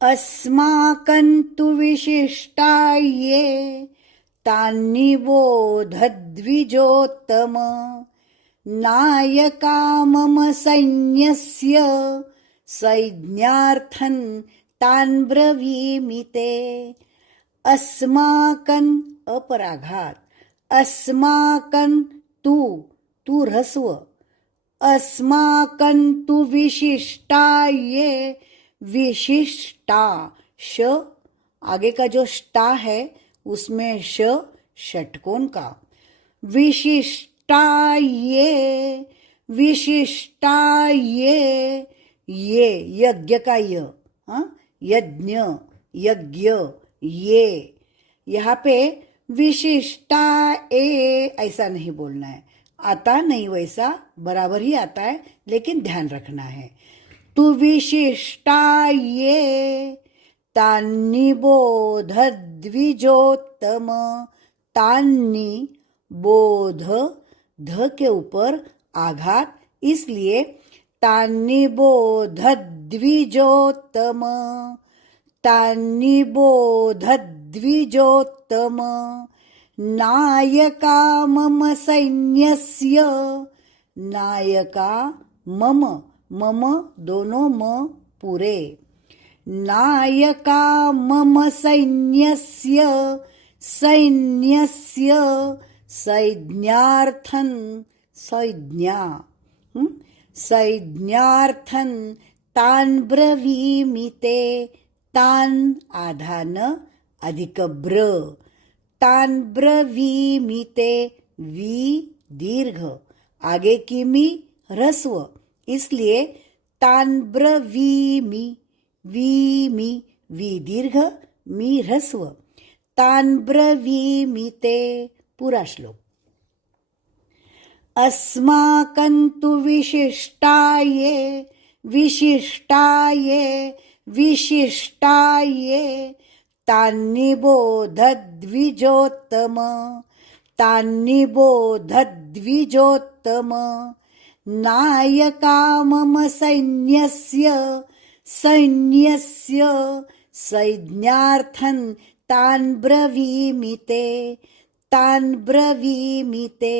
अस्माकन्तु विशिष्टाये तान्निबोधद्विजोत्तम नायका मम सैन्यस्य संज्ञार्थं तान् ब्रवीमि ते। अस्माकन अपराघात, अस्माकन तू ह्रस्व, अस्माकन तू विशिष्टाये, विशिष्टा श आगे का जो ष्टा है उसमें श षटकोण का। विशिष्टाये, विशिष्टाये, ये यज्ञ का य, यज्ञ, यज्ञ, ये। यहाँ पे विशिष्टा ए ऐसा नहीं बोलना है, आता नहीं वैसा, बराबर ही आता है लेकिन ध्यान रखना है। तु विशिष्टाये तान्निबोधद्विजोत्तम, तान्नि बोध ध के ऊपर आघात, इसलिए तान्निबोधद्विजोत्तम, तान्निबोधद्विजोत्तम नायका मम सैन्यस्य, नायका मम, मम दोनों म पूरे, नायका मम सैन्यस्य, सैन्यस्य संज्ञार्थं, संज्ञा, संज्ञार्थं तान् ब्रवीमि ते, तान् आधा न अधिक ब्र, तान् ब्रवीमि ते, वी दीर्घ, आगे की मी ह्रस्व, इसलिए तान् ब्रवीमि, वीमि, वी दीर्घ, मी ह्रस्व, तान् ब्रवीमि ते। पूरा श्लोक। अस्माकन्तु विशिष्टाये, विशिष्टाये, विशिष्टाये तान्निबोधद्विजोत्तम, तान्निबोधद्विजोत्तम नायका मम सैन्यस्य, सैन्यस्य संज्ञार्थं तान् ब्रवीमि ते, तान् ब्रवीमि ते।